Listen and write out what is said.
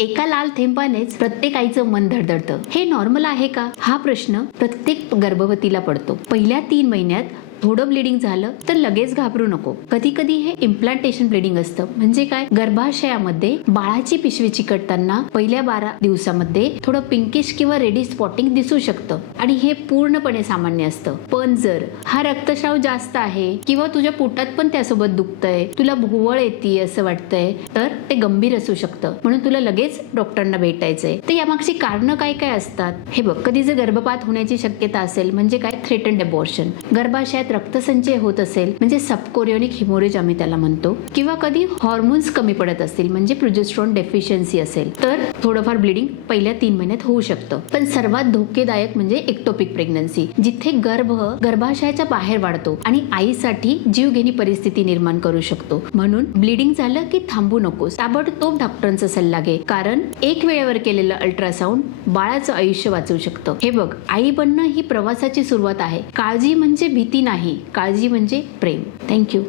एका लाल थेंबानेच प्रत्येक आईचं मन धडधडतं. हे नॉर्मल आहे का? हा प्रश्न प्रत्येक गर्भवतीला पडतो. पहिल्या 3 महिन्यात थोडं ब्लिडिंग झालं तर लगेच घाबरू नको. कधी कधी हे इम्प्लांटेशन ब्लिडिंग असतं. म्हणजे काय? गर्भाशयामध्ये बाळाची पिशवी चिकटताना पहिल्या 12 दिवसामध्ये थोडं पिंकिश किंवा रेडिश स्पॉटिंग दिसू शकतं आणि हे पूर्णपणे सामान्य असतं. पण जर हा रक्तस्राव जास्त आहे किंवा तुझ्या पोटात पण त्यासोबत दुखतंय, तुला भोवळ येते असं वाटतंय, तर ते गंभीर असू शकतं. म्हणून तुला लगेच डॉक्टरांना भेटायचंय. तर यामागची कारणं काय काय असतात हे बघ. कधी जर गर्भपात होण्याची शक्यता असेल म्हणजे काय? Threatened abortion. गर्भाशयात रक्तसंचय होत असेल म्हणजे सबकोरियोनिक हिमोरेज आम्ही त्याला म्हणतो. किंवा कधी हॉर्मोन्स कमी पडत असतील म्हणजे प्रोजेस्टेरॉन डेफिशियन्सी असेल तर थोडंफार ब्लिडिंग पहिल्या 3 महिन्यात होऊ शकतं. पण सर्वात धोकेदायक म्हणजे एक्टोपिक प्रेग्नन्सी, जिथे गर्भाशयाच्या बाहेर वाढतो आणि आईसाठी जीवघेणी परिस्थिती निर्माण करू शकतो. म्हणून ब्लिडिंग झालं की थांबू नकोस. ताबडतोब डॉक्टरांचा सल्ला घे, कारण एक वेळेवर केलेलं अल्ट्रासाऊंड बाळाचं आयुष्य वाचवू शकतं. हे बघ, आई बनणं ही प्रवासाची सुरुवात आहे. काळजी म्हणजे भीती नाही, काळजी म्हणजे प्रेम. थँक्यू.